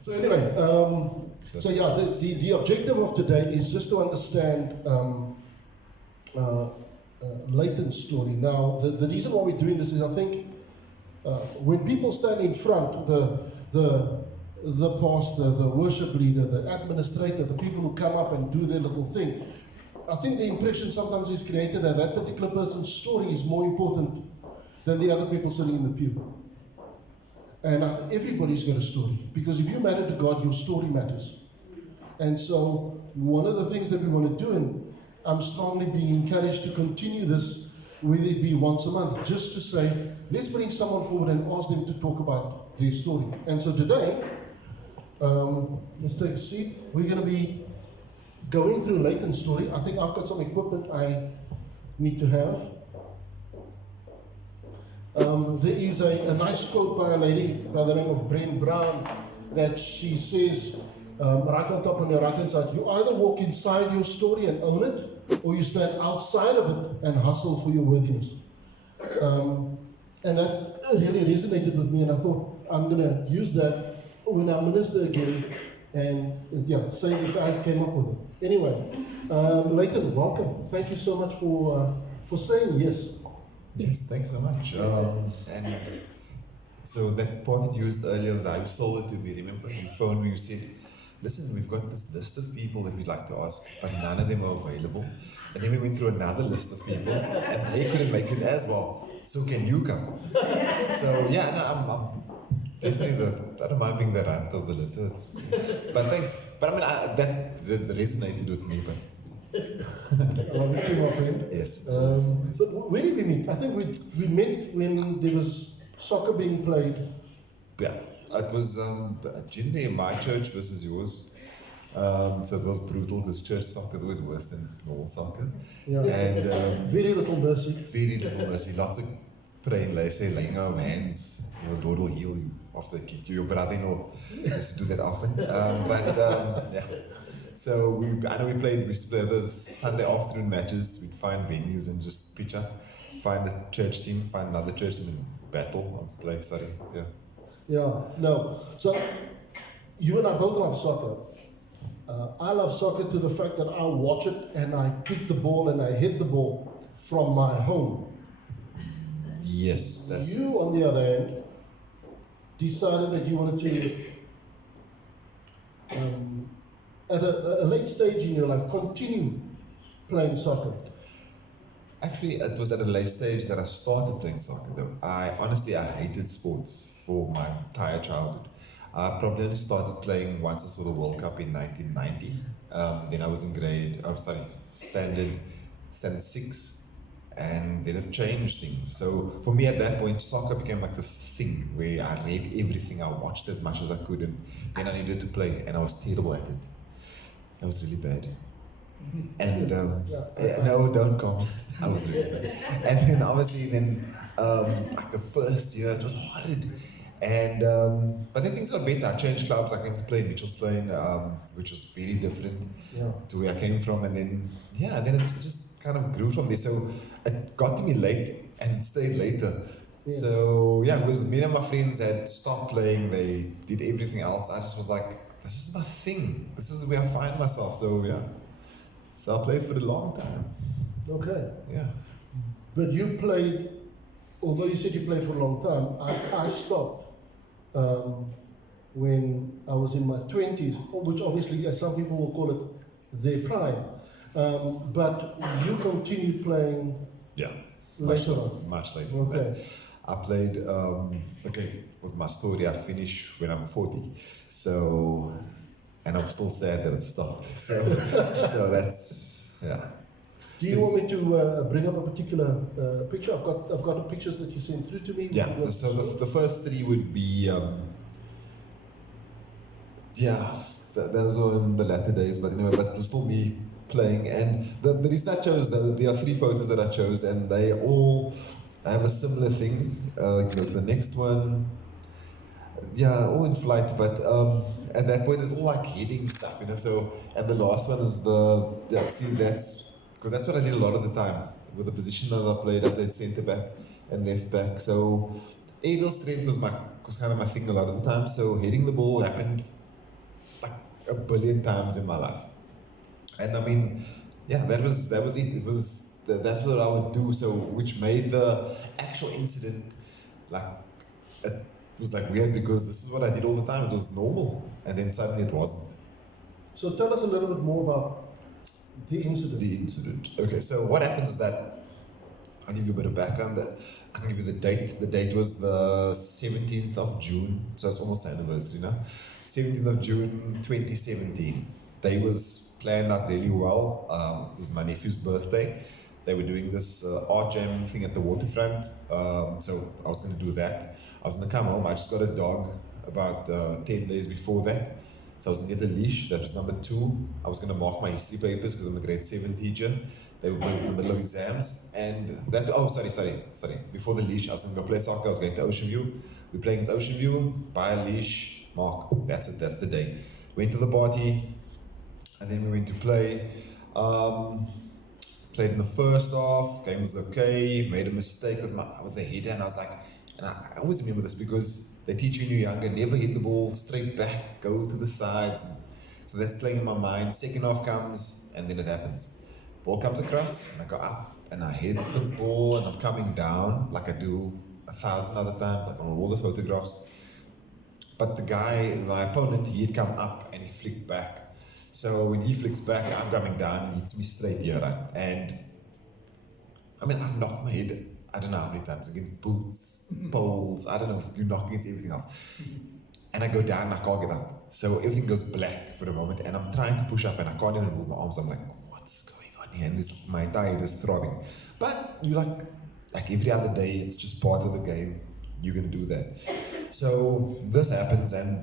So anyway, the objective of today is just to understand Leighton's story. Now, the reason why we're doing this is I think when people stand in front, the pastor, the worship leader, the administrator, the people who come up and do their little thing, I think the impression sometimes is created that that particular person's story is more important than the other people sitting in the pew. And everybody's got a story, because if you matter to God, your story matters. And so one of the things that we want to do, and I'm strongly being encouraged to continue this, whether it be once a month, just to say, let's bring someone forward and ask them to talk about their story. And so today, let's take a seat. We're going to be going through Leighton's story. I think I've got some equipment I need to have. There is a nice quote by a lady by the name of Brent Brown that she says, right on top on your right hand side, you either walk inside your story and own it, or you stand outside of it and hustle for your worthiness. And that really resonated with me, and I thought I'm going to use that when I minister again, and say that I came up with it. Anyway, Leighton, welcome. Thank you so much for saying yes. Yes, thanks so much. And so that part that you used earlier was I sold it to me. Remember, you phoned me, you said, listen, we've got this list of people that we'd like to ask, but none of them are available. And then we went through another list of people, and they couldn't make it as well. So can you come? So yeah, no, I'm definitely I don't mind being the runt of the litter. But thanks. But I mean, that resonated with me. But I love you too, my friend. yes. But where did we meet? I think we met when there was soccer being played. Yeah, it was generally my church versus yours. So it was brutal because church soccer is always worse than normal soccer. Yeah. And very little mercy. Very little mercy. Lots of praying, laying on hands. The Lord will heal you after the kick. Your brother-in-law used to do that often. Yeah. So I know we used to play those Sunday afternoon matches. We'd find venues and just pitch up, find a church team, find another church team, and battle or play. Sorry, yeah. Yeah, no. So you and I both love soccer. I love soccer to the fact that I watch it and I kick the ball and I hit the ball from my home. Yes, that's you, on the other hand, decided that you wanted to, at a late stage in your life, continue playing soccer. Actually, it was at a late stage that I started playing soccer, though. I hated sports for my entire childhood. I probably only started playing once I saw the World Cup in 1990. Then I was in standard 6. And then it changed things. So for me at that point, soccer became like this thing where I read everything, I watched as much as I could, and then I needed to play, and I was terrible at it. I was really bad. And no, don't comment. I was really bad. And then obviously, like the first year, it was hard. And but then things got better. I changed clubs. I came to play in Mitchell's Plain, which was very different to where I came from. And then it just kind of grew from there. So it got to me late and it stayed later. Yeah. So because me and my friends had stopped playing, they did everything else. I just was like, this is my thing. This is where I find myself. So I played for a long time. Okay. Yeah. But you played, although you said you played for a long time, I stopped when I was in my 20s, which obviously, as some people will call it, their prime. But you continued playing later on. Much later. Okay. I played, with my story, I finished when I'm 40. So, and I'm still sad that it stopped. So that's, yeah. Do you want me to bring up a particular picture? I've got the pictures that you sent through to me. Yeah, so the first three would be, those were in the latter days, but anyway, but it'll still be playing. And the reason I chose, there are 3 photos that I chose, and they all have a similar thing. The next one, all in flight, but at that point it's all like heading stuff, so, and the last one is because that's what I did a lot of the time. With the position that I played centre back and left back. So aerial strength was kind of my thing a lot of the time. So heading the ball happened a billion times in my life. And I mean, yeah, that was it. It was that's what I would do. So which made the actual incident like it was like weird because this is what I did all the time. It was normal, and then suddenly it wasn't. So tell us a little bit more about the incident. The incident. Okay, so what happens is that I'll give you a bit of background. I can give you the date. The date was the 17th of June, so it's almost the anniversary now. 17th of June 2017. Day was planned out really well. It was my nephew's birthday. They were doing this art jam thing at the waterfront. So I was going to do that. I was going to come home. I just got a dog about 10 days before that. So I was going to get a leash. That was number 2. I was going to mark my history papers because I'm a grade 7 teacher. They were in the middle of exams. And that, sorry. Before the leash, I was going to go play soccer. I was going to Ocean View. We're playing at Ocean View, buy a leash, mark. That's it. That's the day. Went to the party. And then we went to play. Played in the first half. Game was okay. Made a mistake with the header. And I was like, and I always remember this because they teach you when you're younger, never hit the ball straight back, go to the sides. So that's playing in my mind. Second half comes, and then it happens. Ball comes across, and I go up, and I hit the ball, and I'm coming down, like I do 1,000 other times, like on all those photographs. But the guy, my opponent, he had come up, and he flicked back. So when he flicks back, I'm coming down, he hits me straight here, right? And, I mean, I've knocked my head, I don't know how many times, against boots, poles, I don't know, you knock against everything else. And I go down and I can't get up. So everything goes black for a moment and I'm trying to push up and I can't even move my arms. I'm like, what's going on here? And my entire head is throbbing. But you like every other day, it's just part of the game. You're going to do that. So this happens and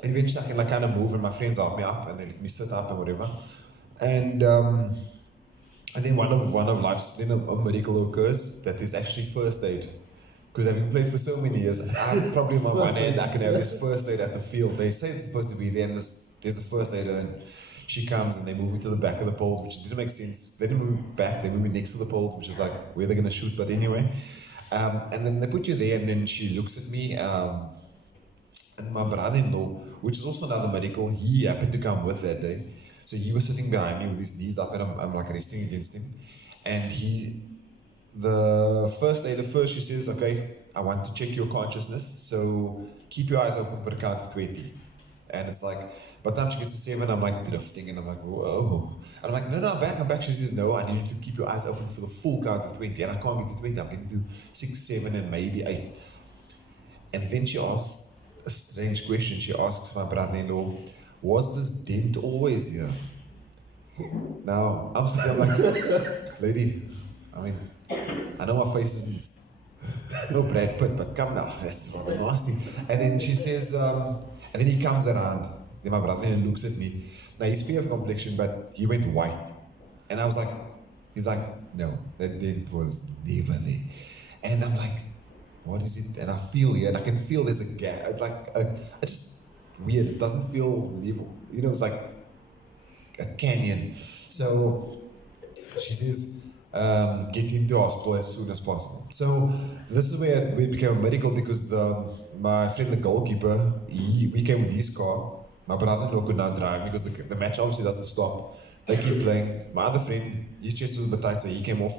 eventually I can kind of move and my friends help me up and they let me sit up and whatever. And then one of life's, then a miracle occurs that is actually first aid. Because having played for so many years, I probably in my one hand I can have this first aid at the field. They say it's supposed to be there, and there's a first aider, and she comes and they move me to the back of the poles, which didn't make sense. They didn't move me back, they moved me next to the poles, which is like where they're going to shoot, but anyway. And then they put you there, and then she looks at me, and my brother-in-law, which is also another medical, he happened to come with that day. So he was sitting behind me with his knees up and I'm like resting against him. And the first aider first, she says, okay, I want to check your consciousness. So keep your eyes open for the count of 20. And it's like, by the time she gets to 7, I'm like drifting and I'm like, whoa. And I'm like, no, I'm back. She says, no, I need you to keep your eyes open for the full count of 20. And I can't get to 20, I'm getting to 6, 7 and maybe 8. And then she asks a strange question. She asks my brother-in-law, was this dent always here? Now, I'm sitting there like, lady, I mean, I know my face isn't no Brad Pitt, but come now, that's rather nasty. And then she says, and then he comes around. Then my brother looks at me. Now, he's fair of complexion, but he went white. And I was like, he's like, no, that dent was never there. And I'm like, what is it? And I feel here, and I can feel there's a gap, I just, weird, it doesn't feel level, you know, it's like a canyon. So she says, get him to hospital as soon as possible. So this is where we became a medical because my friend, the goalkeeper, we came with his car. My brother-in-law could not drive because the match obviously doesn't stop. They keep playing. My other friend, his chest was a bit tight, so he came off.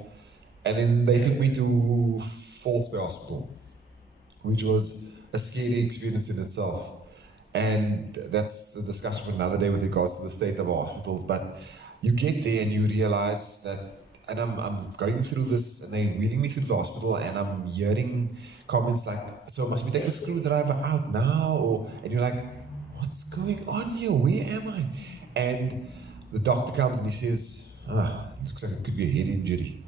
And then they took me to Falls Bay Hospital, which was a scary experience in itself. And that's a discussion for another day with regards to the state of our hospitals. But you get there and you realize that, and I'm going through this, and they're wheeling me through the hospital, and I'm hearing comments like, so must we take the screwdriver out now? And you're like, what's going on here? Where am I? And the doctor comes and he says, looks like it could be a head injury.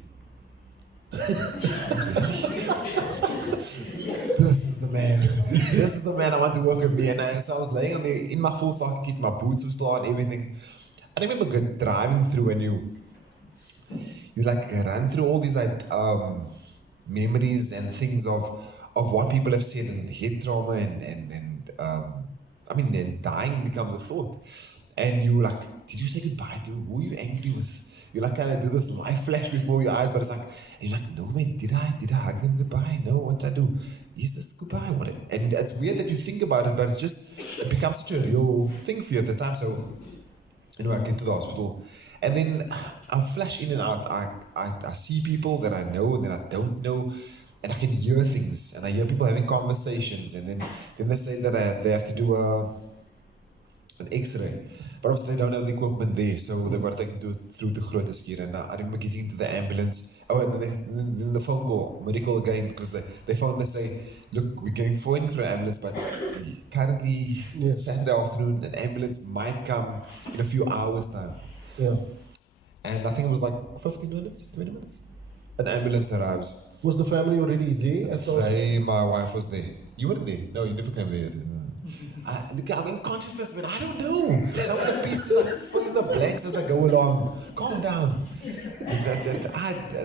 This is the man. This is the man I want to work with me. And so I was laying on in my full soccer kit, my boots were still on, everything. I remember driving through and you like run through all these memories and things of what people have said and head trauma and dying becomes a thought. And you like, did you say goodbye to? Who are you angry with? you like kind of do this life flash before your eyes, but it's like, and you're like, no man, did I hug them goodbye? No, what did I do? Is this goodbye? What? And it's weird that you think about it, but it becomes such a real thing for you at the time. So anyway, I get to the hospital, and then I'm flash in and out. I see people that I know and then I don't know, and I can hear things, and I hear people having conversations, and then they say that they have to do an X-ray. But obviously they don't have the equipment there, so they've got to take me through to Groote Schuur. And I remember getting into the ambulance. Oh, and then the phone call, medical again, because they phone, they say, look, we're getting phone through an ambulance, but currently it's Saturday afternoon, an ambulance might come in a few hours time. Yeah. And I think it was like 15 minutes, 20 minutes. An ambulance arrives. Was the family already there at the My wife was there. You weren't there? No, you never came there. Look, I'm in consciousness, but I don't know. Some of the pieces are filling the blanks as I go along. Calm down.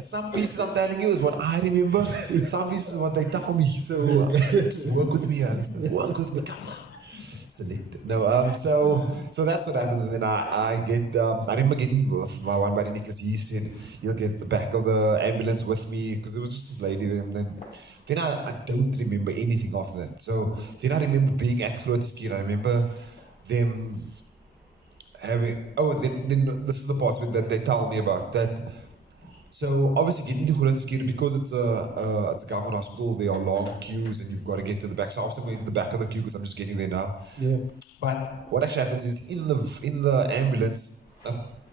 Some pieces I'm telling you is what I remember. Some pieces is what they tell me. So just work with me, understand? Work with me. Come on. Select. No, so that's what happens. And then I remember getting with my one buddy Nicholas. He said he'll get the back of the ambulance with me because it was just this lady there. And then I don't remember anything after that. So then I remember being at Groote Schuur. I remember them having, then this is the part that they tell me about that. So obviously getting to Groote Schuur, because it's a government hospital, there are long queues and you've got to get to the back. So I'm still in the back of the queue because I'm just getting there now. Yeah. But what actually happens is in the ambulance,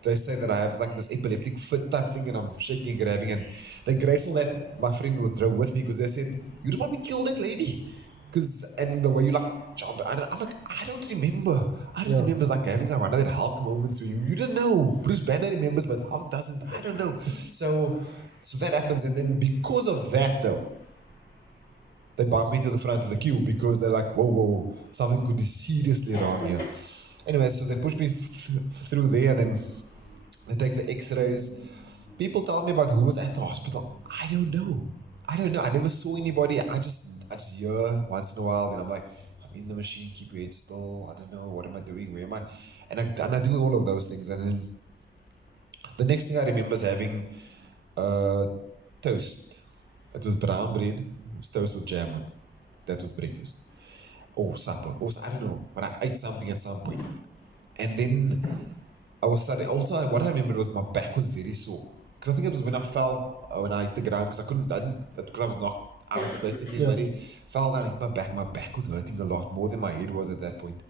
they say that I have like this epileptic fit type thing and I'm shaking and grabbing, and they're grateful that my friend who drove with me because they said, you don't want me to kill that lady. And the way you like jump, I'm like, I don't remember. I don't remember like having like one of that Hulk moments where you don't know. Bruce Banner remembers, but Hulk doesn't. I don't know. So that happens, and then because of that though, they bump me to the front of the queue because they're like, whoa, something could be seriously wrong here. Anyway, so they push me through there, and then they take the X-rays. People tell me about who was at the hospital. I don't know. I never saw anybody. I just hear once in a while, and I'm like, I'm in the machine, keep your head still. I don't know, what am I doing? Where am I? And I do all of those things. And then the next thing I remember is having toast. It was brown bread. It was toast with jam. That was breakfast. Or supper. Or I don't know. But I ate something at some point. And then I was studying. Also, what I remember was my back was very sore. Because I think it was when I fell, when I hit the ground, because I was knocked out basically, but it fell down, hit my back. My back was hurting a lot, more than my head was at that point.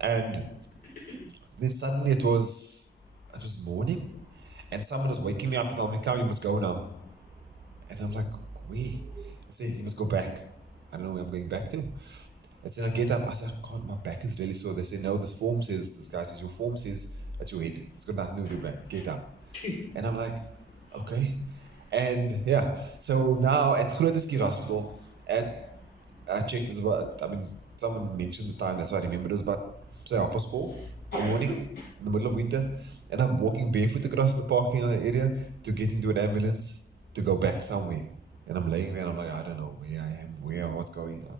And then suddenly it was morning, and someone was waking me up and telling me, come, you must go now. And I'm like, where? I said, you must go back. I don't know where I'm going back to. And so I get up, I said, God, my back is really sore. They said, no, this guy says, your form says, it's your head. It's got nothing to do with your back. Get up. And I'm like, okay. And yeah, so now at Groote Schuur Hospital, I checked as well, someone mentioned the time, that's why I remember, it was about, say, 4:30 in the morning, in the middle of winter, and I'm walking barefoot across the parking area to get into an ambulance to go back somewhere. And I'm laying there and I'm like, I don't know where I am, what's going on.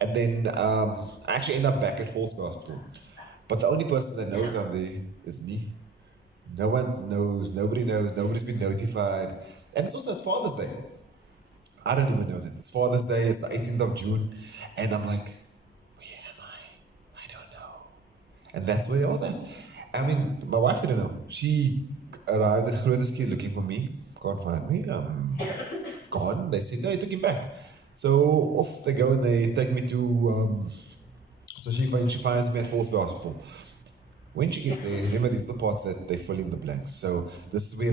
And then I actually end up back at Volkswagen Hospital. But the only person that knows I'm there is me. No one knows, nobody knows, nobody's been notified. And it's also, it's Father's Day. I don't even know that. It's Father's Day, it's the 18th of June. And I'm like, where am I? I don't know. And that's where I was at. I mean, my wife didn't know. She arrived at Groote Schuur looking for me. Can't find me. Gone. They said, no, you took him back. So off they go and they take me to, so she finds me at Volkswagen Hospital. When she gets there, remember these are the parts that they fill in the blanks. So this is where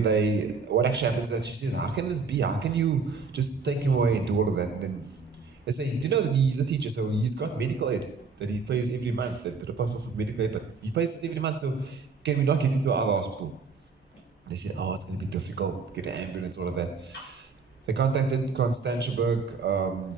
what actually happens is that she says, how can this be? How can you just take him away and do all of that? And then they say, do you know that he's a teacher, so he's got medical aid that he pays every month, that the pass off of medical aid, but he pays it every month, so can we not get him to our hospital? They said, oh, it's going to be difficult, get an ambulance, all of that. They contacted Constantiaberg,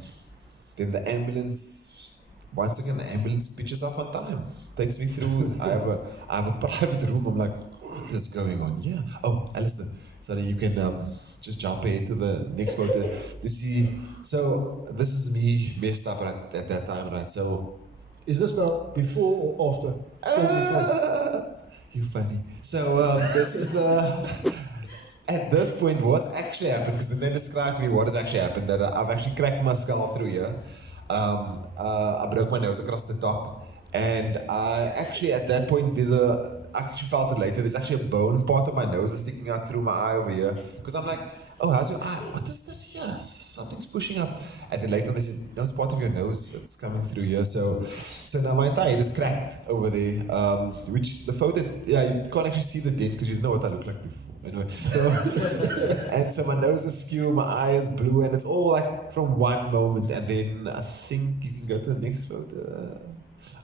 then the ambulance, once again, the ambulance pitches up on time. Takes me through. I have a private room. I'm like, what is going on? Yeah. Oh, Alistair, so that you can just jump ahead to the next photo to see. So this is me messed up at that time, right? So is this now before or after? Still before? You funny. So this is the. At this point, what's actually happened? Because then they described to me what has actually happened. That I've actually cracked my skull through here. I broke my nose across the top, and I actually at that point I actually felt it later. There's actually a bone part of my nose is sticking out through my eye over here. Because I'm like, oh, how's your eye? What is this here? Something's pushing up. And then later they said, no, it's part of your nose. It's coming through here. So now my entire head is cracked over there. Which the photo, yeah, you can't actually see the dent because you know what I look like before. Anyway, so and so my nose is skew, my eye is blue, and it's all like from one moment. And then I think you can go to the next photo.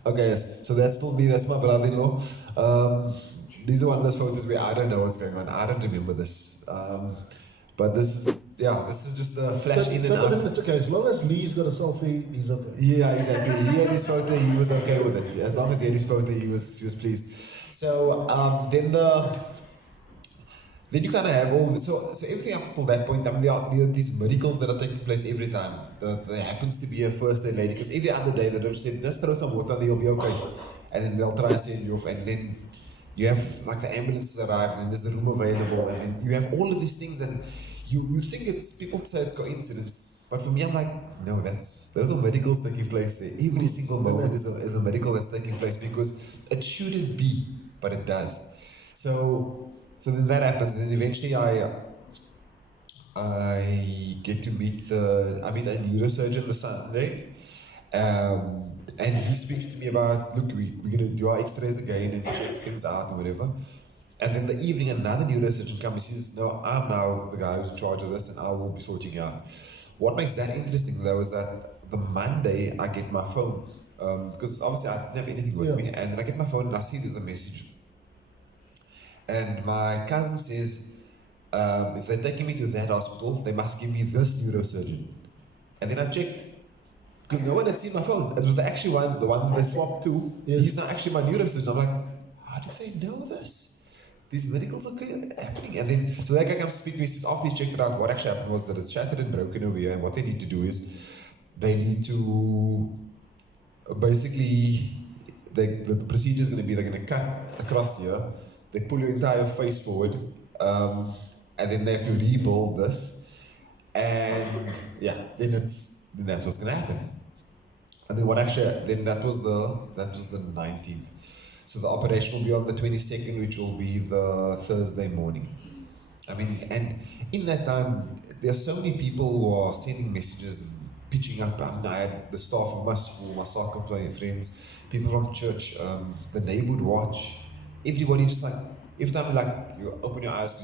Okay, yes. So that's still me. That's my brother-in-law. These are one of those photos where I don't know what's going on. I don't remember this. But this is just a flash in and out. It's okay. As long as Lee's got a selfie, he's okay. Yeah, exactly. He had his photo, he was okay with it. As long as he had his photo, he was pleased. So then you kind of have all this, so everything up until that point. I mean, there are these miracles that are taking place every time. There happens to be a first aid lady, because every other day they don't say, just throw some water and you'll be okay. And then they'll try and send you off, and then you have like the ambulances arrive, and then there's a room available, and then you have all of these things, and you think it's, people say it's coincidence, but for me I'm like, no, those are miracles taking place there. Every single moment is a miracle that's taking place, because it shouldn't be, but it does. So then that happens, and then eventually I get to meet a neurosurgeon the Sunday, and he speaks to me about, look, we're going to do our x-rays again and check things out or whatever. And then the evening, another neurosurgeon comes and says, no, I'm now the guy who's in charge of this, and I will be sorting you out. What makes that interesting, though, is that the Monday I get my phone, because obviously I didn't have anything with me, and then I get my phone and I see there's a message. And my cousin says, if they're taking me to that hospital, they must give me this neurosurgeon. And then I checked, because no one had seen my phone. It was the actual one, the one that they swapped to. Yes. He's now actually my neurosurgeon. I'm like, how do they know this? These medicals are happening. And then, so that guy comes to speak to me. He says, after he checked it out, what actually happened was that it's shattered and broken over here. And what they need to do is, they need to, basically, the procedure is going to be, they're going to cut across here. They pull your entire face forward. And then they have to rebuild this. And yeah, then that's what's going to happen. And then that was the 19th. So the operation will be on the 22nd, which will be the Thursday morning. I mean, and in that time, there are so many people who are sending messages, pitching up. I had the staff of my school, my soccer playing friends, people from church, the neighborhood watch, everybody just like, every time like you open your eyes,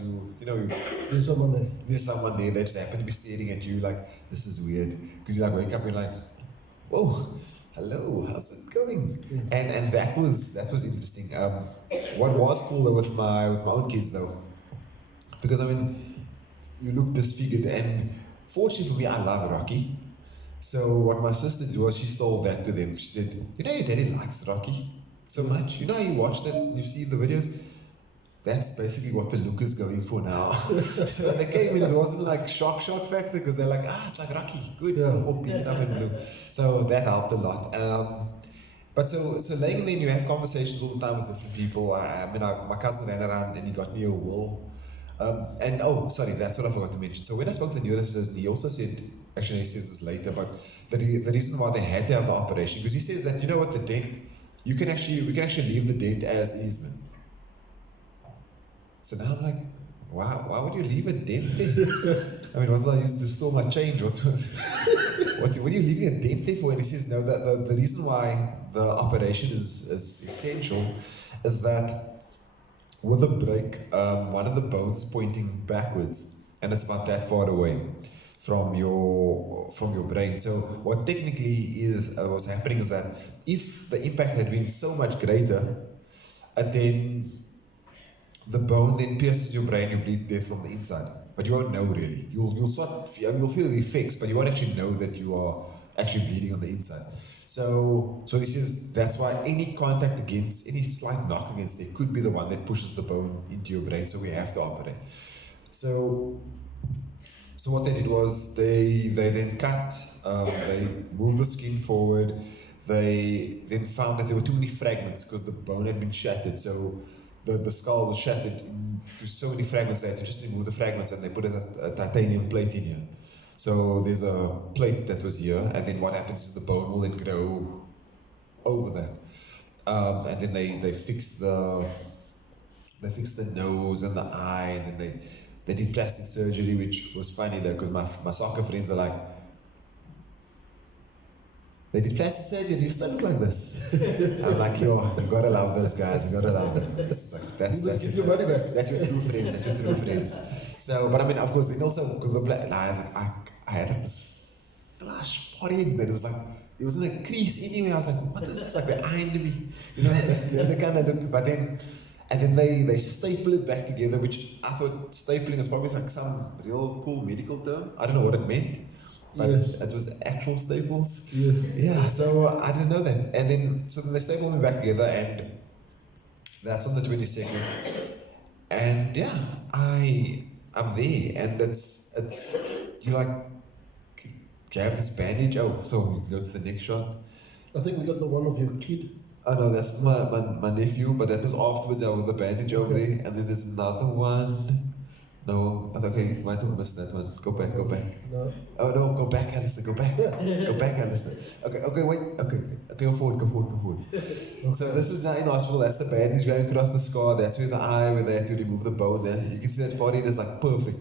there's someone there. There's someone there. They just happen to be staring at you like, this is weird. Because you like wake up and you're like, whoa, hello, how's it going? Yeah. And that was interesting. What was cool though with my own kids though, because I mean, you look disfigured, and fortunately for me, I love Rocky. So what my sister did was she sold that to them. She said, your daddy likes Rocky so much. You know how you watch them, you see the videos? That's basically what the look is going for now. So they came in, it wasn't like shock factor, because they're like, it's like Rocky, good, all beaten up in blue. So that helped a lot. But so Leighton, then you have conversations all the time with different people. My cousin ran around and he got me a will. That's what I forgot to mention. So when I spoke to the neurosurgeon, he also said, actually he says this later, but the reason why they had to have the operation, because he says that, you know what, the dent, we can actually leave the dent as is, man. So now I'm like, wow, why would you leave a dent there? I mean, was I used to store my change? What are you leaving a dent there for? And he says, no, that the reason why the operation is essential is that with a break, one of the bones is pointing backwards, and it's about that far away from your brain. So what technically is what's happening is that if the impact had been so much greater, then the bone then pierces your brain, you bleed death from the inside. But you won't know really. You'll feel the effects, but you won't actually know that you are actually bleeding on the inside. So he says that's why any contact against, any slight knock against there could be the one that pushes the bone into your brain, so we have to operate. So what they did was they then cut, they moved the skin forward, they then found that there were too many fragments because the bone had been shattered. So the skull was shattered into so many fragments. They had to just remove the fragments and they put a titanium plate in here. So there's a plate that was here, and then what happens is the bone will then grow over that. And then they fixed the nose and the eye, and then they did plastic surgery, which was funny though, because my soccer friends are like, they did plastic surgery, you still look like this. I'm like, yo, you gotta love those guys, you gotta love them. It's like, that's your money back. That's your true friends, that's your true friends. So, but I mean, of course, then also, I had like this flash forehead, but it was like, there wasn't a crease anywhere. I was like, what is this? Like the eye under me, you know, they kind of look, but then, and then they staple it back together, which I thought stapling is probably like some real cool medical term. I don't know what it meant. But yes. It was actual staples. Yes. Yeah, so I didn't know that. And then, so then they stapled me back together, and that's on the 22nd. And yeah, I'm there, and it's you like, you have this bandage. Oh, so we go to the next shot. I think we got the one of your kid. Oh no, that's my nephew, but that was afterwards. I with the bandage over there, and then there's another one. No, okay, might have missed that one. Go back. No. Oh no, go back, Alistair, go back. Go back, Alistair. Okay, wait, okay, go forward. So this is now in hospital, that's the bandage going across the scar, that's where the eye, where they had to remove the bone there. You can see that forehead is like perfect.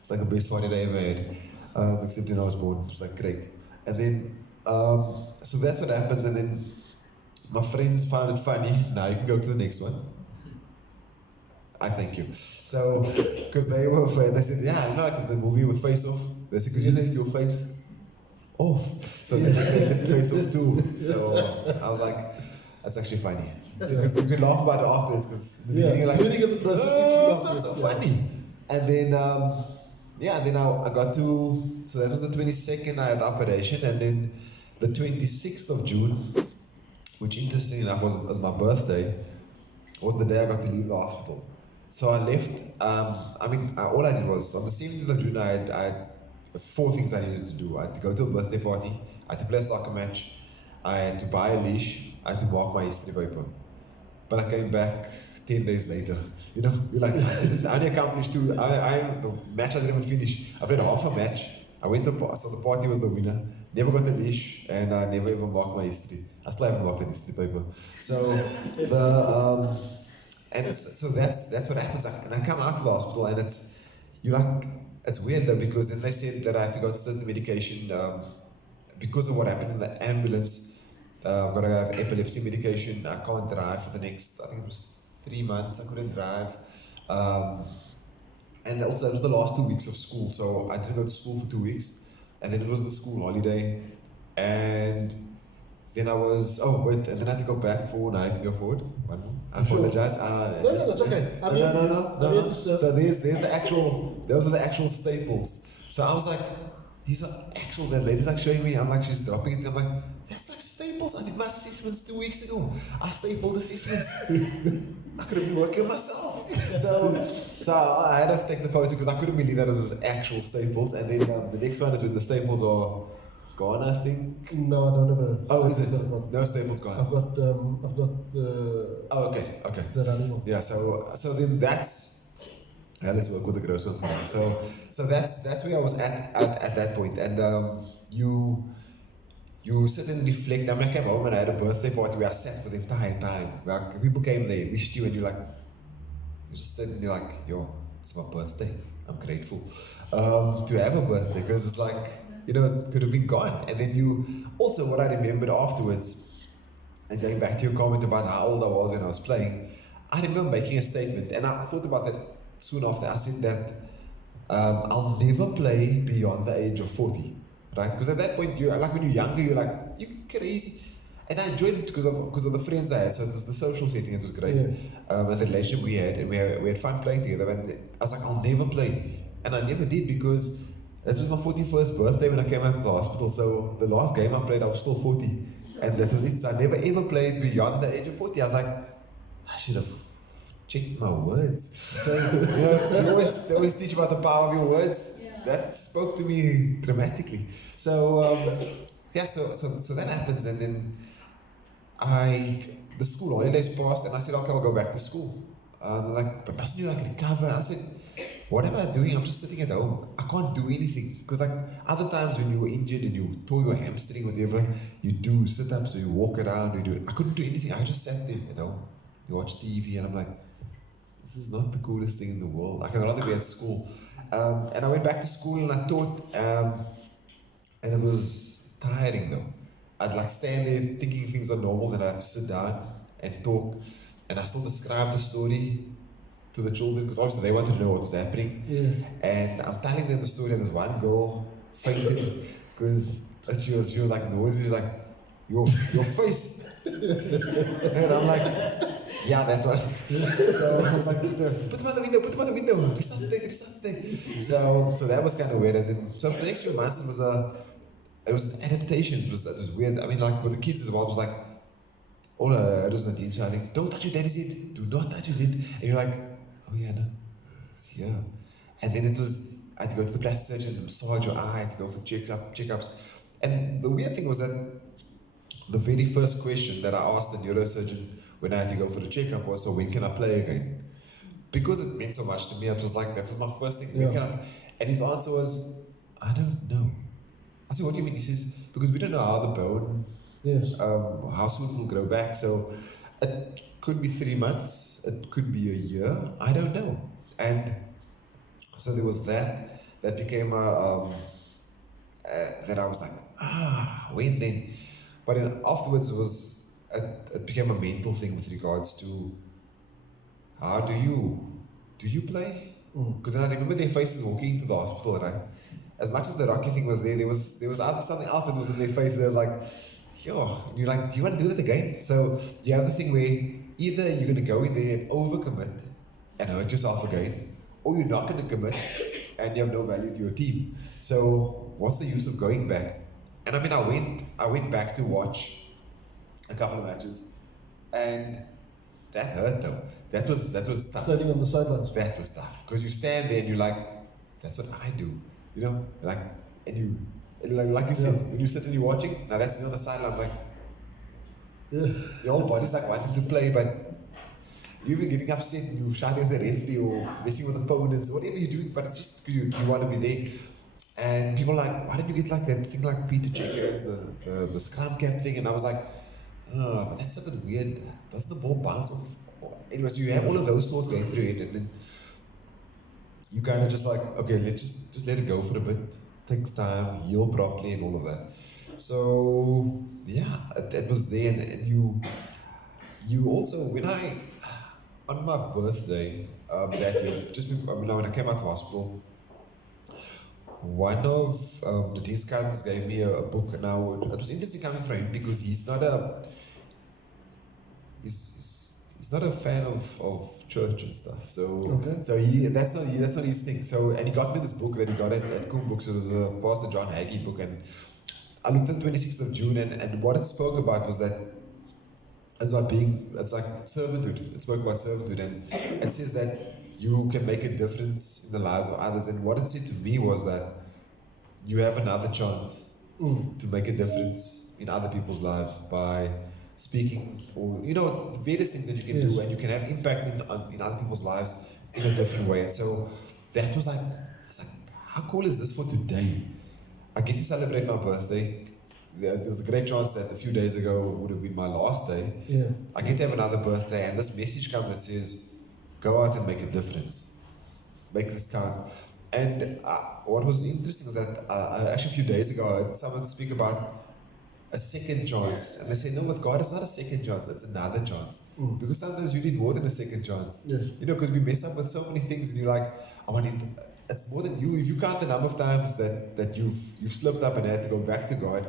It's like the best forehead I ever had, except when I was born, it's like great. And then, so that's what happens, and then my friends found it funny. Now you can go to the next one. I thank you. So, because they said, yeah, you know, like the movie with Face Off. They said, could you take your face off? So they did Face Off too. So I was like, that's actually funny. Because you can laugh about it afterwards. Because the beginning, like, beginning of the process, it's not so funny. And then, then I got to. So that was the 22nd. I had the operation, and then the 26th of June, which interestingly enough was my birthday, was the day I got to leave the hospital. So I left, all I did was, on the 17th of June, I had 4 things I needed to do. I had to go to a birthday party, I had to play a soccer match, I had to buy a leash, I had to mark my history paper. But I came back 10 days later. You know, you're like, I only accomplished 2, the match I didn't even finish. I played half a match, I went to, so the party was the winner, never got a leash, and I never even marked my history. I still haven't marked a history paper. So, and so that's what happens. And I come out of the hospital, and it's weird though, because then they said that I have to go on certain medication because of what happened in the ambulance. I've got to have epilepsy medication. I can't drive for the next, I think it was 3 months. I couldn't drive. And also it was the last 2 weeks of school, so I didn't go to school for 2 weeks, and then it was the school holiday, and then I was, and then I had to go back for, now I can go forward. One more. I apologize. No, that's okay. No. So there's the actual, those are the actual staples. So I was like, these are actual, that lady's like showing me, I'm like, she's dropping it, I'm like, that's like staples. I did my assessments 2 weeks ago. I stapled assessments. I could have been working myself. So I had to take the photo because I couldn't believe that it was actual staples. And then the next one is when the staples are gone, I think. No, I don't have a. Oh, is it? No staples gone. I've got the. Oh, okay. The running one. Yeah. So then that's. Let's work with the gross one for now. So that's where I was at that point, and you sit and reflect. I mean, I came home and I had a birthday party where I sat for the entire time. Like, people came there, wished you, and you're like, you just sit and you're like, yo, it's my birthday. I'm grateful to have a birthday, because it's like, you know, it could have been gone. And then also what I remembered afterwards, and going back to your comment about how old I was when I was playing, I remember making a statement, and I thought about that soon after. I said that I'll never play beyond the age of 40, right? Because at that point, you're like, when you're younger, you're like, you're crazy. And I enjoyed it because of the friends I had. So it was the social setting, it was great. Yeah. And the relationship we had, and we had fun playing together. And I was like, I'll never play. And I never did, because that was my 41st birthday when I came out of the hospital. So the last game I played, I was still 40. And that was it. So I never ever played beyond the age of 40. I was like, I should have checked my words. So, you know, they always teach about the power of your words. Yeah. That spoke to me dramatically. So, so that happens, and then the school holidays passed, and I said, okay, I'll go back to school. Like, but doesn't you like recover? And I said, what am I doing? I'm just sitting at home. I can't do anything. Because like other times when you were injured and you tore your hamstring, whatever, you do sit-ups or you walk around, I couldn't do anything. I just sat there at home. You watch TV and I'm like, this is not the coolest thing in the world. I can rather be at school. And I went back to school and I taught, and it was tiring though. I'd like stand there thinking things are normal, and I'd sit down and talk, and I still describe the story to the children because obviously they wanted to know what was happening. Yeah. And I'm telling them the story, and this one girl fainted because she was like noisy, she was like, your face. And I'm like, yeah, that's what. So I was like, put them out the window, resuscitate. So that was kind of weird. And then, so for the next few months, it was an adaptation. It was weird. I mean, like with the kids as well, it was like, all it was Nadine shouting, don't touch your daddy's head, do not touch his head. And you're like, oh yeah, no, it's here. And then I had to go to the plastic surgeon and massage your eye, I had to go for checkups. And the weird thing was that the very first question that I asked the neurosurgeon when I had to go for the checkup was, so when can I play again? Because it meant so much to me, it was like, that was my first thing, when can I? And his answer was, I don't know. I said, what do you mean? He says, because we don't know how the bone, how soon it will grow back. So it could be 3 months, it could be a year, I don't know. And so there was that became that I was like, when then? But then afterwards it became a mental thing with regards to how do you play? Because then I remember their faces walking into the hospital, right? As much as the Rocky thing was there was something else that was in their faces. That was like, yo, you're like, do you want to do that again? So you have the thing where either you're going to go in there and overcommit and hurt yourself again, or you're not going to commit and you have no value to your team. So what's the use of going back? And I mean, I went back to watch a couple of matches, and that hurt though. That was tough. Standing on the sidelines. That was tough because you stand there and you're like, that's what I do, you know, like, and like you said, when you sit and you're watching. Now that's me on the sideline. I'm like, your whole body's like wanting to play, but you're even getting upset and you're shouting at the referee or messing with opponents, whatever you're doing. But it's just because you want to be there. And people are like, why did you get like that thing like Peter Checker as the scrum cap thing? And I was like, oh, but that's a bit weird. Doesn't the ball bounce off? Anyway, so you have all of those thoughts going through it, and then you kind of just like, okay, let's just let it go for a bit. Take time, heal properly, and all of that. So yeah, it was there, and you also, on my birthday that year, just before, when I came out of hospital, one of the dean's cousins gave me a book, and it was interesting coming from him because he's not a fan of church and stuff. So that's not his thing. So, and he got me this book that he got at Coom Books. It was a Pastor John Hagee book, and I looked at the 26th of June, and what it spoke about was that it's like servanthood. It spoke about servanthood, and it says that you can make a difference in the lives of others. And what it said to me was that you have another chance to make a difference in other people's lives by speaking, or various things that you can do, and you can have impact in other people's lives in a different way. And so that was like, how cool is this for today? I get to celebrate my birthday. There was a great chance that a few days ago would have been my last day. I get to have another birthday, and this message comes that says, go out and make a difference. Make this count. And what was interesting is that actually a few days ago I heard someone speak about a second chance. And they say, no, with God it's not a second chance, it's another chance. Because sometimes you need more than a second chance. Because we mess up with so many things, and you're like, it's more than you. If you count the number of times that you've slipped up and had to go back to God,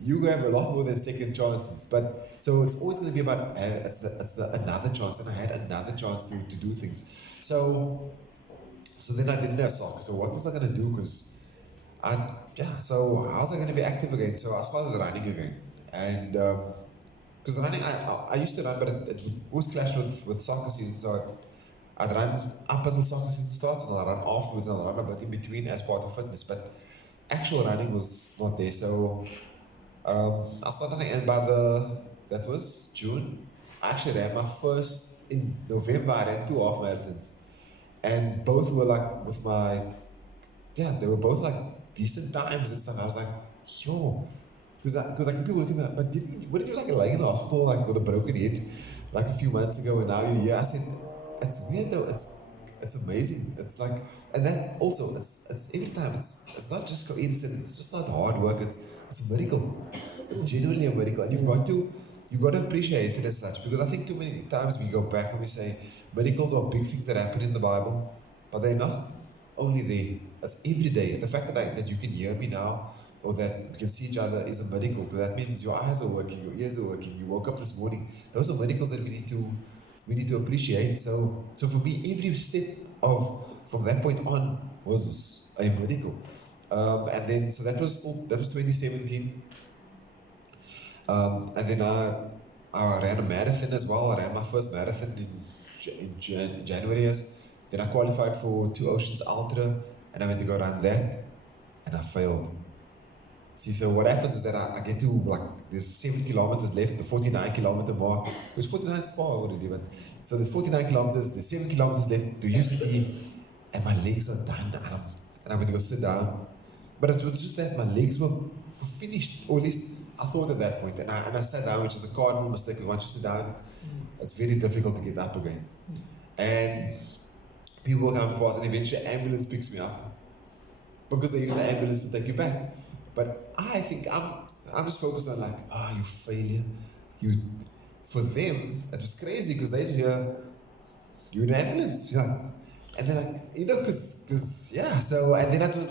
you have a lot more than second chances. But so it's always going to be about it's the another chance, and I had another chance to do things. So then I didn't have soccer. So what was I going to do? Because so how was I going to be active again? So I started running again, and because running, I used to run, but it always clashed with soccer season. So I'd run up until soccer season starts, and I'd run afterwards, and I'd run a bit in between as part of fitness. But actual running was not there. So I started running, and that was June. I actually ran my first in November I ran 2 half marathons, and both were like with my, they were both like decent times and stuff. I was like, yo, because like people look at me like, but what did you like laying in the hospital like with a broken head like a few months ago, and now you're here? I said, it's weird though. It's amazing. It's like, and that also, it's every time. It's not just coincidence. It's just not hard work. It's a miracle, genuinely a miracle, and you've got to appreciate it as such, because I think too many times we go back and we say miracles are big things that happen in the Bible, but they're not only there. It's every day. The fact that you can hear me now, or that we can see each other, is a miracle, because that means your eyes are working, your ears are working. You woke up this morning. Those are miracles that we need to appreciate. So for me, every step from that point on was a miracle. And then so that was 2017. And then I ran a marathon as well. I ran my first marathon in January. Then I qualified for 2 Oceans Ultra, and I went to go run that, and I failed. See, so what happens is that I get to, like, there's 7 kilometers left, the 49 kilometer mark, which 49 is far already, but so there's 49 kilometers, there's 7 kilometers left to UCT, and my legs are done, and I'm going to go sit down. But it was just that my legs were finished, or at least I thought at that point, and I sat down, which is a cardinal mistake, because once you sit down, it's very difficult to get up again. And people come past, and eventually an ambulance picks me up, because they use the ambulance to take you back. But I think I'm just focused on, like, you failure. For them, it was crazy, because they just hear, you're in an ambulance, yeah. And they're like, because so, and then I was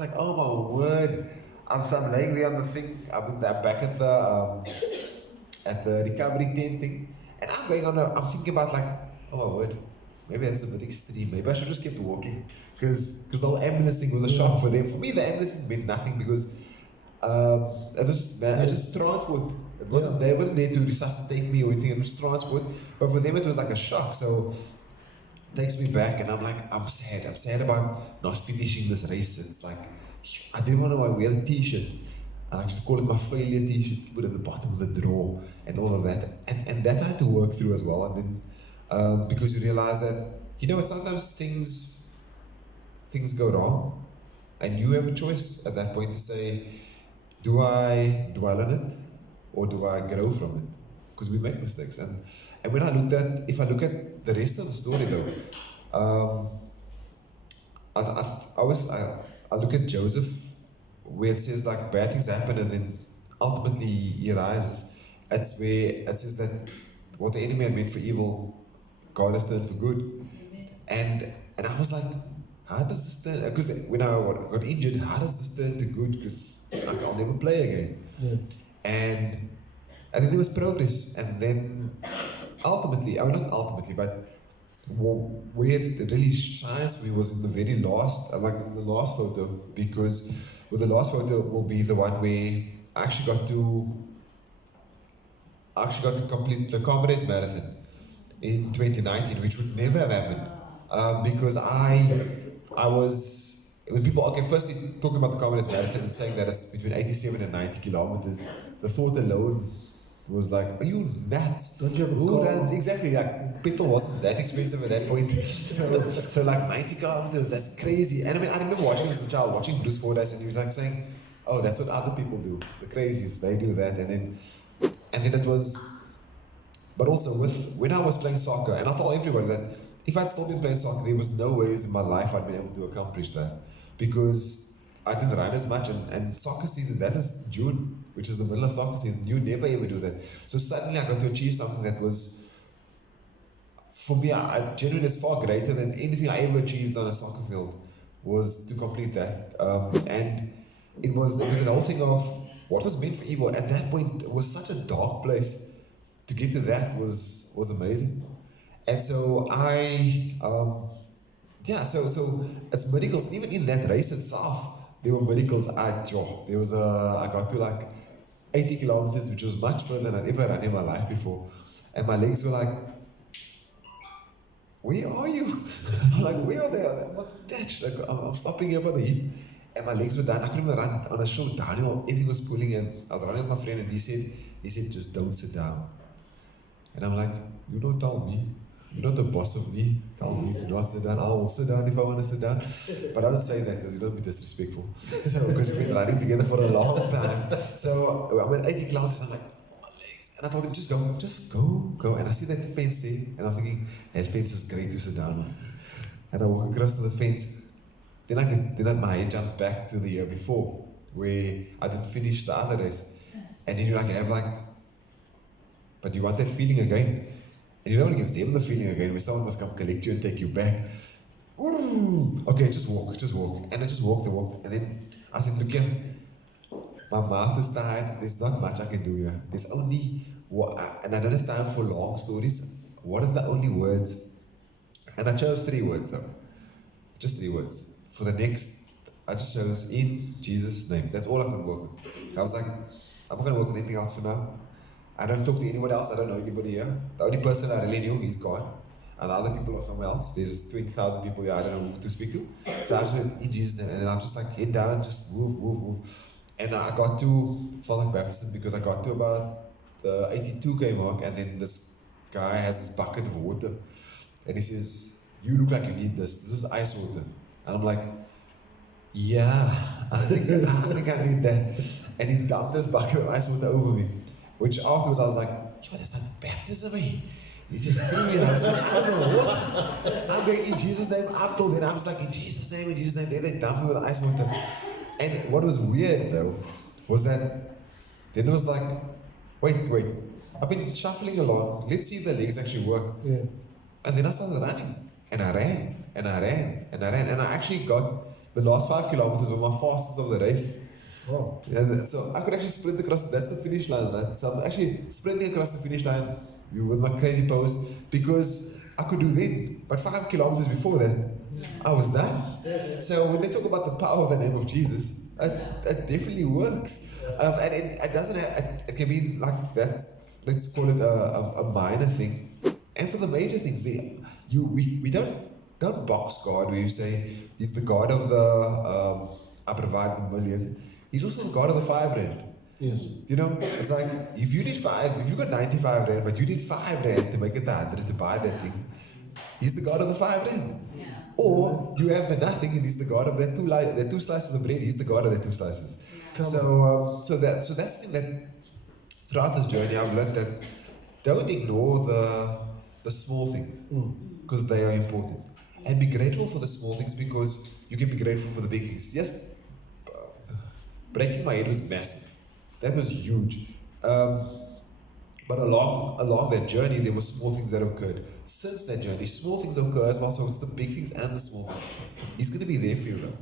like, oh my word. I'm laying there on the thing, I'm back at the recovery tent thing, and I'm thinking about, like, oh my word, maybe that's a bit extreme, maybe I should just keep walking, because the whole ambulance thing was a shock for them. For me, the ambulance thing meant nothing, because it was just transport. It wasn't, they weren't there to resuscitate me or anything, it was transport, but for them it was like a shock. So it takes me back, and I'm like, I'm sad about not finishing this race. It's like, I didn't want to wear the t-shirt, and I used to call it my failure t-shirt, put it at the bottom of the drawer and all of that, and that I had to work through as well. And then because you realize that, sometimes things go wrong, and you have a choice at that point to say, do I dwell on it, or do I grow from it? Because we make mistakes, and when if I look at the rest of the story though, I look at Joseph, where it says, like, bad things happen and then ultimately he rises. It's where it says that what the enemy had meant for evil, God has turned for good. And I was like, how does this turn? Because when I got injured, how does this turn to good? Because, like, I'll never play again. Yeah. And then there was progress, and then ultimately, not ultimately, but where it really shines for me was in the very last, the last photo, because the last photo will be the one where I actually got to complete the Comrades Marathon in 2019, which would never have happened, because I was, when people, firstly talking about the Comrades Marathon and saying that it's between 87 and 90 kilometers, the thought alone was like, are you nuts? Don't you have a Who car? runs? Exactly, like, petrol wasn't that expensive at that point. So like 90 kilometers, that's crazy. And I remember watching as a child, watching Bruce Fordyce, and he was like saying, oh, that's what other people do. The crazies, they do that. And then it was, but also when I was playing soccer, and I told everybody that if I'd still been playing soccer, there was no ways in my life I'd been able to accomplish that, because I didn't run as much, and soccer season, that is June, which is the middle of soccer season. You never ever do that. So suddenly I got to achieve something that was, for me, I genuinely is far greater than anything I ever achieved on a soccer field, was to complete that. And it was the whole thing of what was meant for evil. At that point, it was such a dark place. To get to that was amazing. And so so it's miracles. Even in that race itself, there were miracles. I got to like 80 kilometers, which was much further than I'd ever run in my life before. And my legs were like, where are you? I'm like, where are they? I'm not attached. Like, I'm stopping here by the hip. And my legs were done. I couldn't even run on a short downhill. Everything was pulling in. I was running with my friend, and he said, just don't sit down. And I'm like, you don't tell me. you're not the boss of me. Tell me to not sit down. I will sit down if I want to sit down. But I don't say that because you don't be disrespectful. So, because we've been running together for a long time. So, I'm at 80 kilometers, I'm like, oh, my legs. And I told him, just go. And I see that fence there, and I'm thinking, that fence is great to sit down on. And I walk across to the fence. Then my head jumps back to the year before, where I didn't finish the other race. And then you but you want that feeling again. And you don't want to give them the feeling again, where someone must come collect you and take you back. Okay, just walk. And I just walked. And then I said, look here, my mouth is tired, there's not much I can do here. There's only, and I don't have time for long stories. What are the only words? And I chose 3 words though. Just 3 words. For the next, I just chose in Jesus' name. That's all I'm going to work with. I was like, I'm not going to work with anything else for now. I don't talk to anyone else. I don't know anybody here. The only person I really knew, he's gone. And the other people are somewhere else. There's just 20,000 people here I don't know who to speak to. So I just went in Jesus' name. And then I'm just like, head down, just move. And I got to felt like baptism because I got to about the 82K mark. And then this guy has this bucket of water. And he says, you look like you need this. This is ice water. And I'm like, yeah, I think I need that. And he dumped this bucket of ice water over me. Which afterwards I was like, yo, that's not baptism, eh? He just threw me and I was like, I don't know what. I'm going, in Jesus' name, up till then I was like, in Jesus' name. Then they dumped me with ice water. And what was weird though, was that then it was like, wait, I've been shuffling along, let's see if the legs actually work. Yeah. And then I started running. And I ran. And I actually got the last 5 kilometers were my fastest of the race. Wow. And so I could actually sprint across, that's the finish line, right? So I'm actually sprinting across the finish line with my crazy pose because I could do that. But 5 kilometers before that, I was done. So when they talk about the power of the name of Jesus, it definitely works. And it doesn't have, it can be like that, let's call it a minor thing. And for the major things, we don't box God where you say he's the God of the I provide the million. He's also the God of the 5 rand. Yes. You know, it's like if you got 95 rand, but you need 5 rand to make it 100 to buy that thing, he's the God of the 5 rand. Yeah. Or you have the nothing and he's the God of that 2 slices of bread, he's the God of that 2 slices. Yeah. So that's the thing that throughout this journey I've learned that don't ignore the small things because they are important. And be grateful for the small things because you can be grateful for the big things. Yes, breaking my head was massive. That was huge. But along that journey, there were small things that occurred. Since that journey, small things occur as well. So it's the big things and the small things. He's going to be there for you.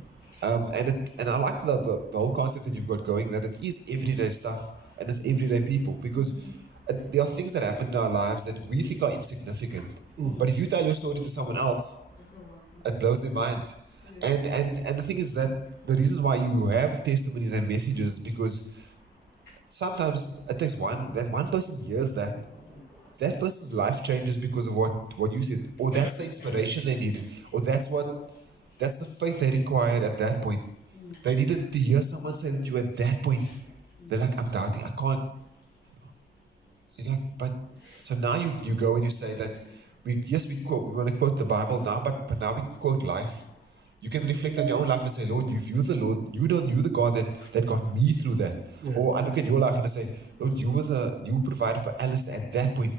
And I like the whole concept that you've got going, that it is everyday stuff and it's everyday people. Because there are things that happen in our lives that we think are insignificant. But if you tell your story to someone else, it blows their mind. And the thing is that the reason why you have testimonies and messages is because sometimes it takes one person hears that person's life changes because of what you said, or that's the inspiration they needed, or that's the faith they required at that point. They needed to hear someone say that you at that point. They're like, I'm doubting, I can't. You're like, but so now you go and you say that we want to quote the Bible now, but now we quote life. You can reflect on your own life and say, Lord, if you're the Lord, you're the God that got me through that. Yeah. Or I look at your life and I say, Lord, you provided for Alistair at that point.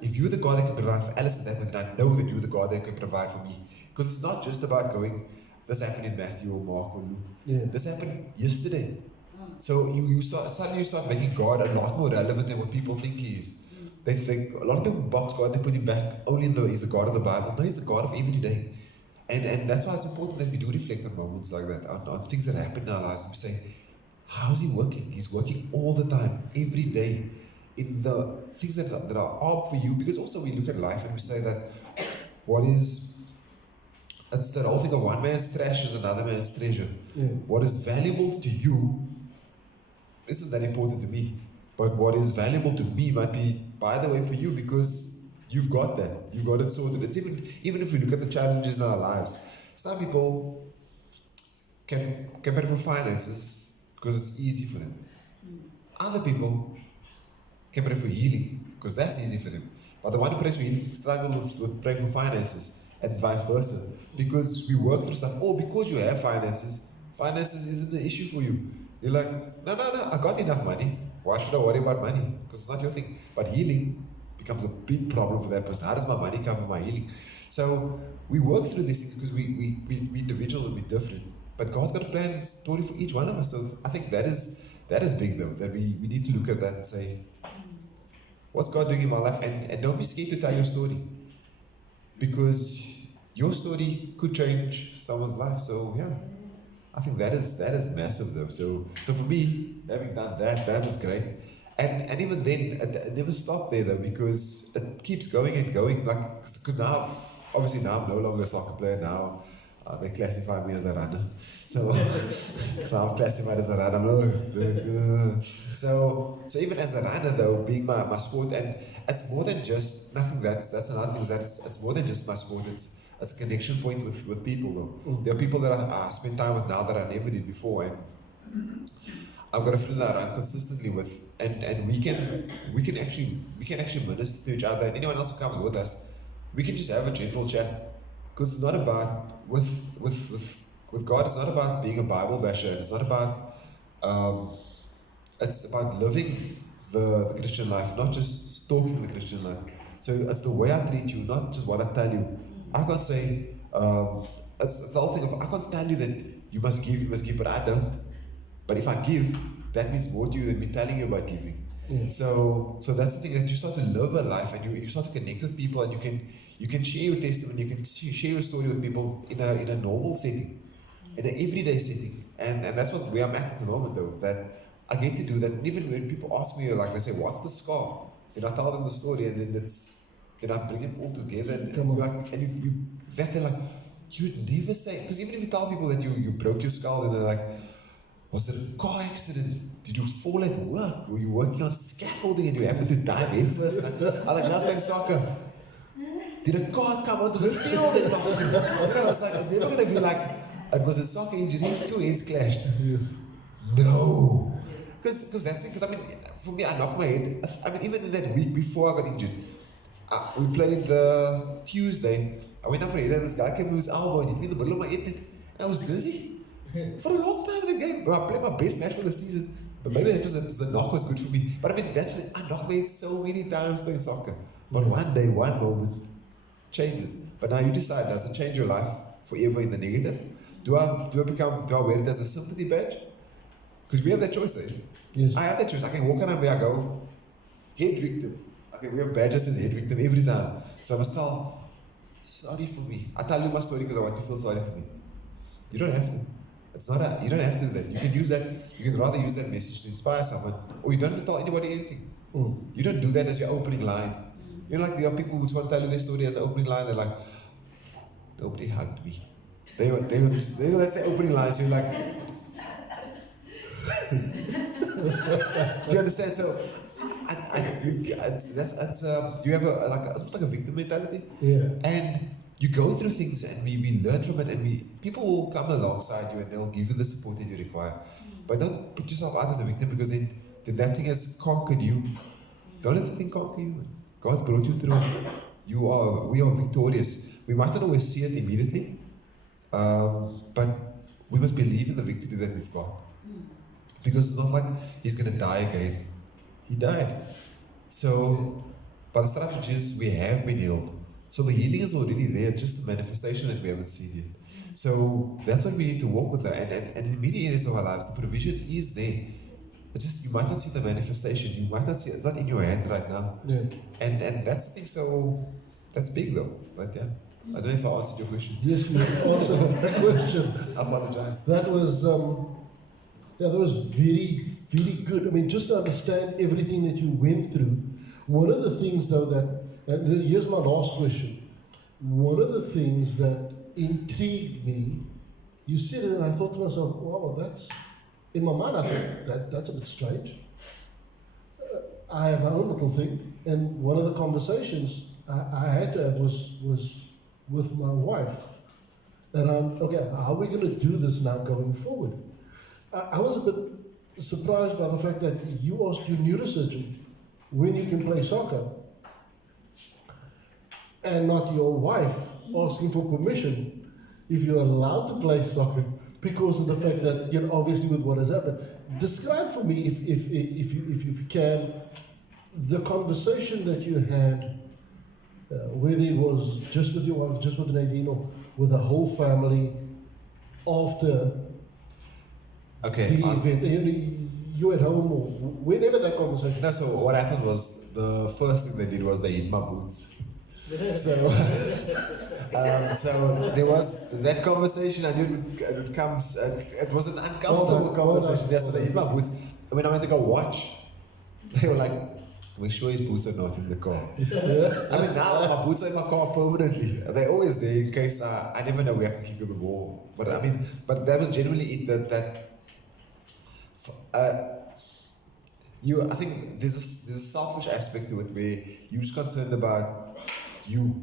If you're the God that can provide for Alistair at that point, then I know that you're the God that can provide for me. Because it's not just about going, this happened in Matthew or Mark or Luke. Yeah. This happened yesterday. So suddenly you start making God a lot more relevant than what people think he is. They think, a lot of people box God, they put him back only though he's the God of the Bible. No, he's the God of every day. And that's why it's important that we do reflect on moments like that, on things that happen in our lives, and we say, how's he working? He's working all the time, every day, in the things that are hard for you, because also we look at life and we say that it's that whole thing of one man's trash is another man's treasure. Yeah. What is valuable to you isn't that important to me, but what is valuable to me might be, by the way, for you, because you've got that. You've got it sorted. It's even if we look at the challenges in our lives, some people can pay for finances because it's easy for them. Other people can pray for healing because that's easy for them. but the one who prays for healing struggles with praying for finances, and vice versa. Because we work through stuff, because you have finances isn't the issue for you. You're like, no, I got enough money. Why should I worry about money? Because it's not your thing. But healing becomes a big problem for that person. How does my money cover my healing? So we work through these things because we individuals will be different. But God's got a plan and story for each one of us. So I think that is big though, that we need to look at that and say, what's God doing in my life? And don't be scared to tell your story. Because your story could change someone's life. So yeah, I think that is massive though. So for me, having done that was great. And even then, it never stopped there though, because it keeps going and going. Like, because now, obviously now I'm no longer a soccer player. Now they classify me as a runner. So I'm classified as a runner. So even as a runner though, being my sport, and it's more than just nothing. That's another thing. Is that it's more than just my sport. It's a connection point with people though. There are people that I spend time with now that I never did before, and I've got a friend that I run consistently with, and we can actually minister to each other, and anyone else who comes with us, we can just have a general chat, because it's not about with God. It's not about being a Bible basher. It's not about it's about living the Christian life, not just talking the Christian life. So it's the way I treat you, not just what I tell you. I can't say it's the whole thing of I can't tell you that you must give, but I don't. But if I give, that means more to you than me telling you about giving. Yeah. So that's the thing, that you start to live a life, and you start to connect with people, and you can share your testimony, you can share your story with people in a normal setting, in an everyday setting. And that's where I'm at the moment though, that I get to do that. And even when people ask me, like they say, what's the scar? Then I tell them the story, and then I bring it all together, and they're like, you'd never say, because even if you tell people that you broke your skull, and they're like, was it a car accident? Did you fall at work? Were you working on scaffolding and you happened to dive in first? I like, that's playing soccer. Did a car come onto the field and knock you? I was like, I was never going to be like, it was a soccer injury, 2 heads clashed. Yes. No. Because that's because, I mean, for me, I knocked my head. I mean, even in that week before I got injured, we played the Tuesday. I went up for a head, and this guy came with his elbow and hit me in the middle of my head, and I was dizzy. For a long time in the game, I played my best match for the season. But maybe that was the knock was good for me. But I mean, I knocked my head so many times playing soccer. But one day, one moment changes. But now you decide, does it change your life forever in the negative? Do I wear it as a sympathy badge? Because we have that choice, eh? Yes. I have that choice. I can walk around where I go, head victim. Okay, we have badges as head victim every time. So I must tell, sorry for me. I tell you my story because I want you to feel sorry for me. You don't have to. You don't have to do that. You can use that, you can rather use that message to inspire someone, or you don't have to tell anybody anything. You don't do that as your opening line. You know, like there are people who want to tell you their story as an opening line, they're like, nobody hugged me. They that's their opening line, so you're like, do you understand? So, you have almost like a victim mentality. Yeah. And you go through things, and we learn from it, and people will come alongside you, and they'll give you the support that you require. But don't put yourself out as a victim, because then that thing has conquered you. Don't let the thing conquer you. God's brought you through. We are victorious. We might not always see it immediately, but we must believe in the victory that we've got. Because it's not like he's going to die again. He died. So, by the stripes of Jesus, we have been healed. So the healing is already there, just the manifestation that we haven't seen yet. So that's what we need to walk with that. And in many areas of our lives, the provision is there. But just you might not see the manifestation. You might not see it. It's not in your hand right now. Yeah. And that's the thing. So that's big though. But yeah, I don't know if I answered your question. Yes, you answered that question. I apologize. That was very, very good. I mean, just to understand everything that you went through. One of the things though here's my last question. One of the things that intrigued me, you said it, and I thought to myself, wow, that's, in my mind, I thought, that's a bit strange. I have my own little thing, and one of the conversations I had to have was with my wife. And okay, how are we going to do this now going forward? I was a bit surprised by the fact that you asked your neurosurgeon when you can play soccer. and not your wife asking for permission if you're allowed to play soccer because of the fact that, you know, obviously with what has happened. Describe for me, if you can, the conversation that you had, whether it was just with your wife, just with Nadine, or with the whole family after Okay. the event. You at home or whenever that conversation. No, so what happened was the first thing they did was they hit my boots. So, so there was that conversation. It would come. It was an uncomfortable conversation. Yeah, so they hit my boots. And when I went to go watch, they were like, "Make sure his boots are not in the car." Yeah. I mean, now my boots are in my car permanently. They're always there in case I never know where I can kick the ball. But I mean, but that was generally it. I think there's a selfish aspect to it where you're just concerned about you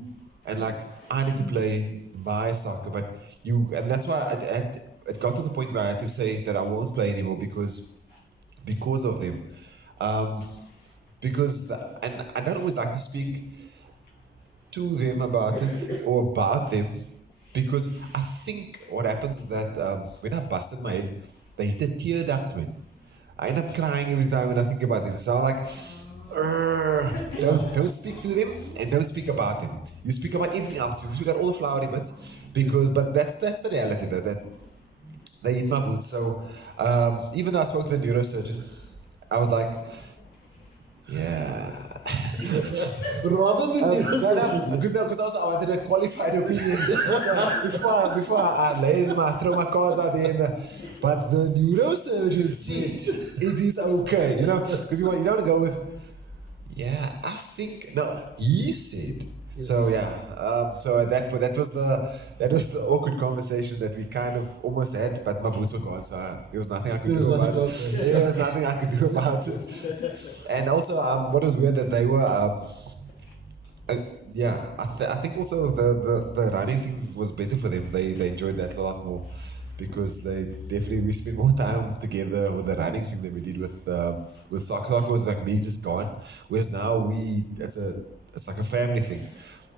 and like I need to play my soccer, but and that's why it got to the point where I had to say that I won't play anymore because of them, and I don't always like to speak to them about it or about them because I think what happens is that when I busted my head, they hit a tear duct, man. I end up crying every time when I think about them. So I'm like, don't speak to them and don't speak about them. You speak about everything else. You speak about all the flowery bits but that's the reality though, that they hit my boots. So even though I spoke to the neurosurgeon, I was like, yeah. Rather than Because also I wanted a qualified opinion. So before I throw my cards out there, but the neurosurgeon said it is okay, you know, because you don't want to go with, yeah, I think no, he said. So yeah, so that was the awkward conversation that we kind of almost had, but my boots were gone, so there was nothing I could do about it. There was nothing I could do about it. And also, what was weird that they were, I think also the running thing was better for them. They enjoyed that a lot more because we spent more time together with the running thing than we did with soccer. Soccer was like me just gone, whereas now it's like a family thing.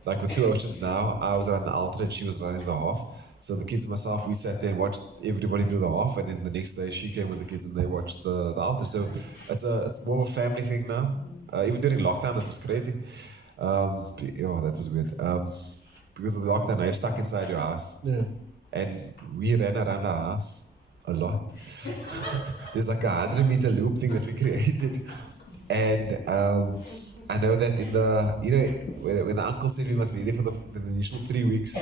Like with Two Oceans now, I was running the ultra and she was running the half. So the kids and myself, we sat there and watched everybody do the half, and then the next day she came with the kids and they watched the ultra. So it's more of a family thing now. Even during lockdown, it was crazy. That was weird. Because of the lockdown, now you're stuck inside your house. Yeah. And we ran around our house a lot. There's like a 100-meter loop thing that we created. And I know that when the uncle said we must be there for the initial 3 weeks,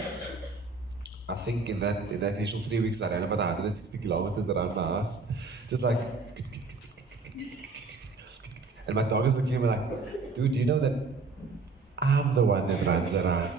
I think in that initial 3 weeks I ran about 160 kilometers around my house. Just like, and my dog is looking at me like, dude, do you know that I'm the one that runs around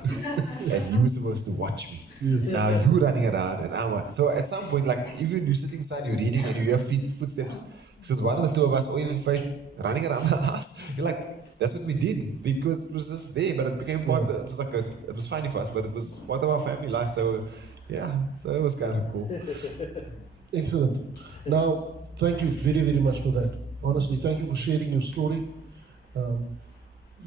and you're supposed to watch me? Yes. Now you're running around and I'm one. So at some point, like even you sit inside, you're reading and you hear footsteps. So it's one of the two of us, or even Faith, running around the house. You're like, that's what we did because it was just there, but it became part. It was funny for us, but it was part of our family life. So yeah, so it was kind of cool. Excellent. Now, thank you very, very much for that. Honestly, thank you for sharing your story.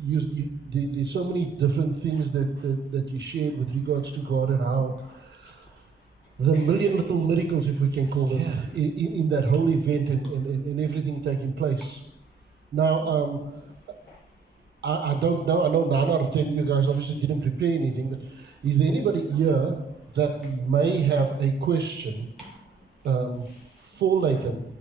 There's so many different things that you shared with regards to God and how the million little miracles, if we can call them, in that whole event and everything taking place. Now, I don't know, I know 9 out of 10 you guys obviously didn't prepare anything, but is there anybody here that may have a question for Leighton